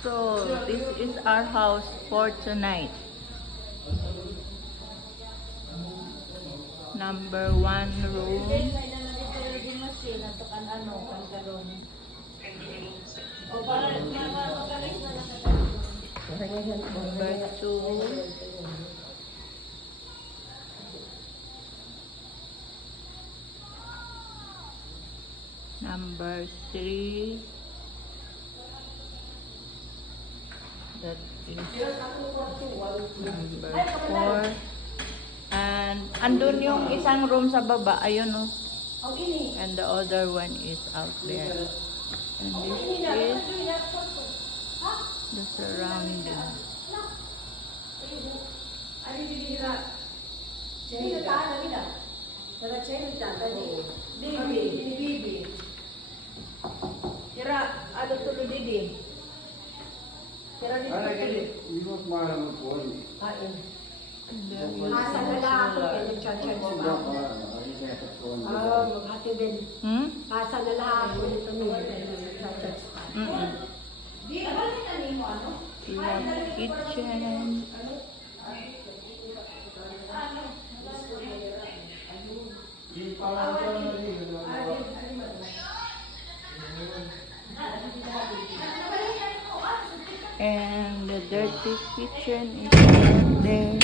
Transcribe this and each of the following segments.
So, this is our house for tonight. Number 1 room. Number 2. Number 3. That is number 4. And andun yung isang room sa baba, ayun oh. And the other one is out there. And this is the surrounding. Kitchen. And the dirty kitchen is right there.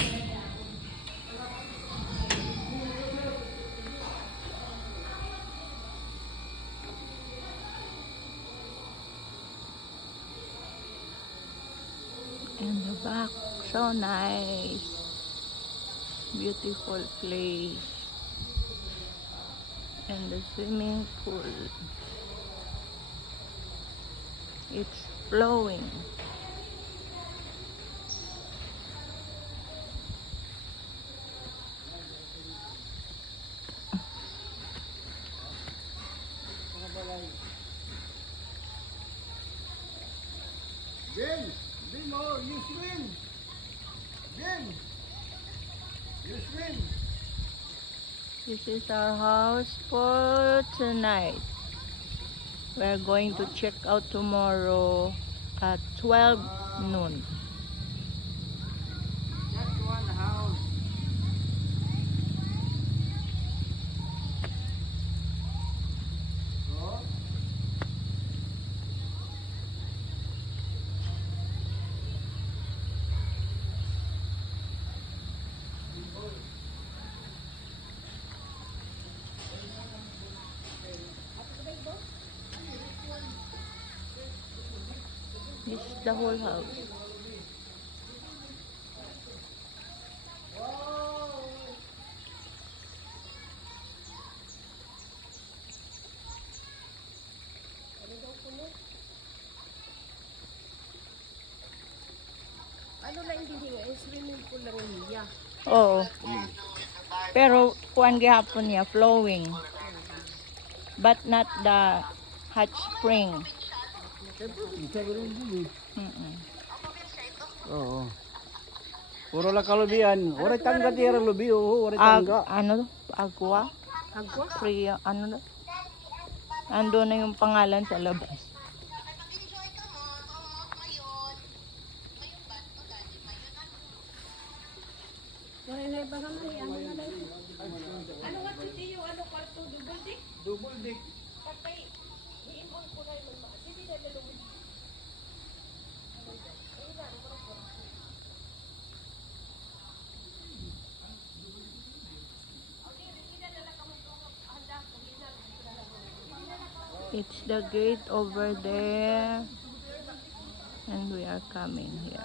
And the back, so nice. Beautiful place. And the swimming pool. It's flowing. Ben, Bimo, you swim. Ben, you swim. This is our house for tonight. We're going to check out tomorrow at 12 noon. Just one house. Oh. This is the whole house. Ano lang hindi nga, swimming pool lang niya. Oo. Pero kuan gihapon niya, flowing. But not the hot spring. Isa ko rin din eh. Mm-mm. Oo. Puro lang kalubian. Waray tangga tira lubi. Oo, waray tangga. Ano? Agua? Agwa? Free, ano na? Ando na yung pangalan sa labas. Wala na iba nga man, ano na lang. Ano nga titiyo, ano kwarto, double deck? Double deck. Patay, iimbon ko na yung mga, hindi na lalawin. It's the gate over there. And we are coming here.